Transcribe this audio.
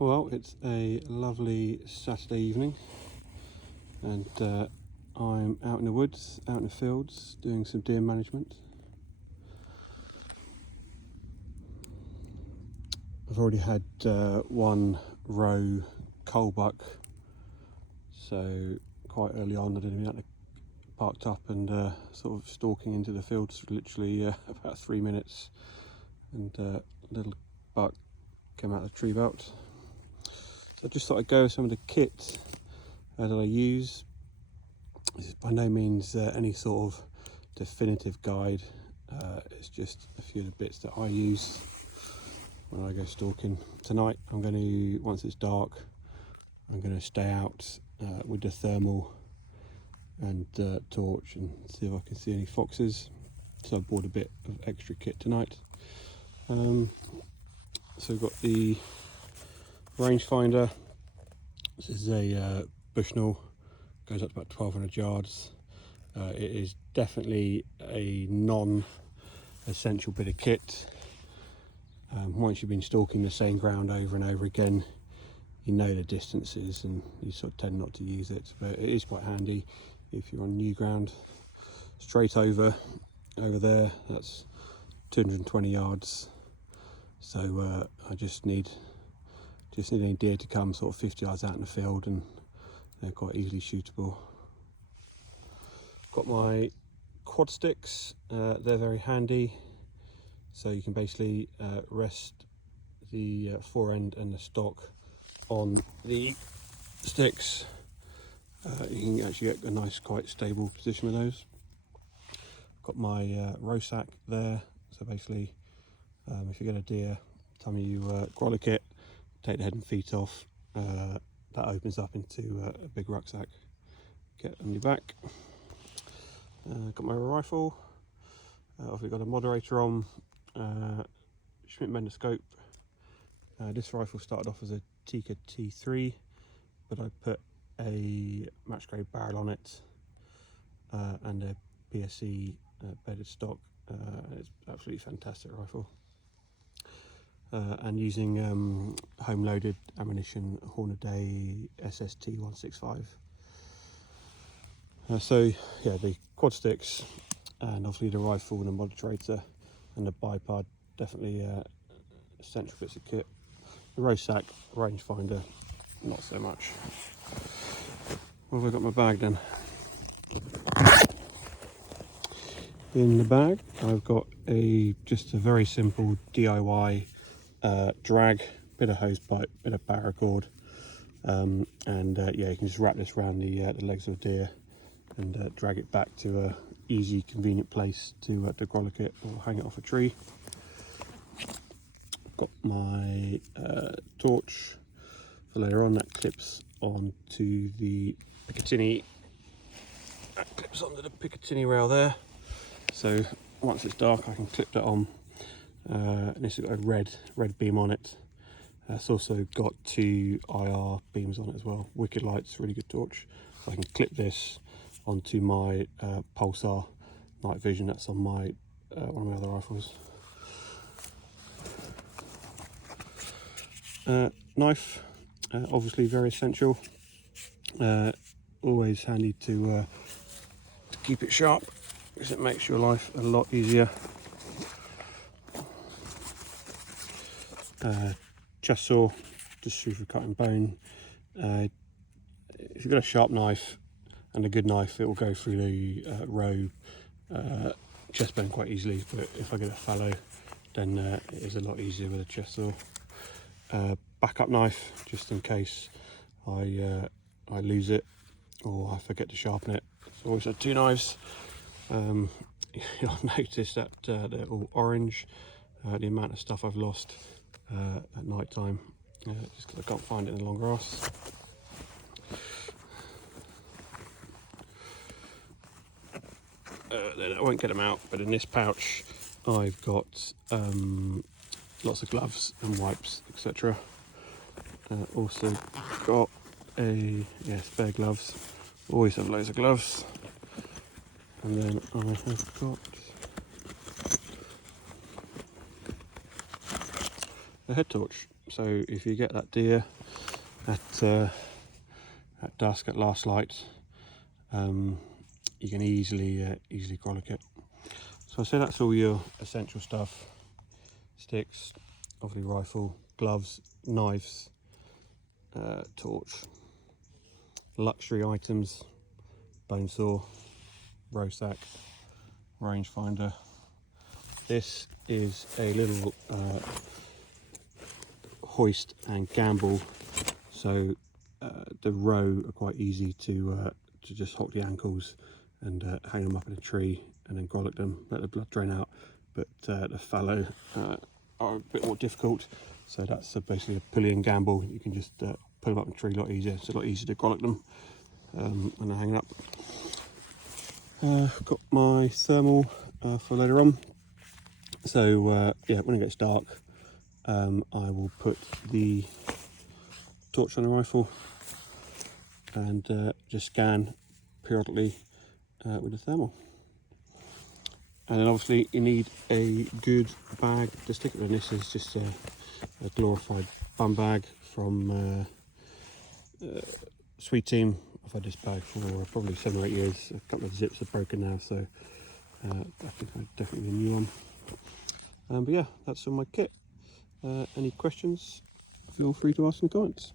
Well, it's a lovely Saturday evening, and I'm out in the woods, out in the fields, doing some deer management. I've already had one roe coal buck, so quite early on I didn't even parked up and sort of stalking into the fields for literally about 3 minutes, and little buck came out of the tree belt. So I just thought I'd go with some of the kit that I use. This is by no means any sort of definitive guide. It's just a few of the bits that I use when I go stalking. Tonight I'm going to, once it's dark, I'm going to stay out with the thermal and torch and see if I can see any foxes. So I bought a bit of extra kit tonight. So we've got the rangefinder. This is a Bushnell, goes up to about 1200 yards. It is definitely a non-essential bit of kit. Once you've been stalking the same ground over and over again, you know the distances and you sort of tend not to use it, but it is quite handy if you're on new ground. Straight over there, that's 220 yards, so I just need any deer to come sort of 50 yards out in the field, and they're quite easily shootable. Got my quad sticks, they're very handy, so you can basically rest the forend and the stock on the sticks. You can actually get a nice quite stable position with those. Got my row sack there, so basically if you get a deer, time you grolic it, take the head and feet off, that opens up into a big rucksack, get on your back. Got my rifle, I've got a moderator on, Schmidt Bender scope. This rifle started off as a Tikka T3, but I put a match grade barrel on it and a PSE bedded stock. It's absolutely fantastic rifle. And using home loaded ammunition, Hornaday SST 165. So yeah, the quad sticks and obviously the rifle and the moderator and the bipod, definitely essential bits of kit. The row sack, rangefinder, not so much. What have I got in my bag then? In the bag I've got just a very simple DIY drag, bit of hose pipe, bit of paracord, and yeah, you can just wrap this around the legs of the deer and drag it back to a easy, convenient place to grolic it or hang it off a tree. Got my torch for later on, that clips onto the Picatinny. That clips onto the Picatinny rail there. So once it's dark, I can clip that on. And this has got a red beam on it. It's also got 2 IR beams on it as well. Wicked lights, really good torch. So I can clip this onto my Pulsar night vision. That's on my one of my other rifles. Knife, obviously very essential. Always handy to keep it sharp, because it makes your life a lot easier. Chest saw, just for cutting bone. If you've got a sharp knife and a good knife, it will go through the row chest bone quite easily, but if I get a fallow, then it is a lot easier with a chest saw. Backup knife, just in case I lose it or I forget to sharpen it. So I always had 2 knives. You'll notice that they're all orange, the amount of stuff I've lost at night time, just because I can't find it in the long grass. Then I won't get them out, but in this pouch I've got lots of gloves and wipes, etc. Also got spare gloves. Always have loads of gloves. And then I have got a head torch. So if you get that deer at dusk, at last light, you can easily frolic it. So I say that's all your essential stuff: sticks, obviously rifle, gloves, knives, torch. Luxury items: bone saw, row sack, rangefinder. This is a little hoist and gamble, so the row are quite easy to just hook the ankles and hang them up in a tree and then grollock them, let the blood drain out. But the fallow are a bit more difficult, so that's basically a pulley and gamble. You can just pull them up in a tree a lot easier. It's a lot easier to grollock them and then hang up. Got my thermal for later on. So yeah, when it gets dark, I will put the torch on the rifle and just scan periodically with the thermal. And then obviously you need a good bag to stick it in. This is just a glorified bum bag from Sweet Team. I've had this bag for probably 7 or 8 years. A couple of zips are broken now, so I think I definitely need a new one. But yeah, that's all my kit. Any questions? Feel free to ask in the comments.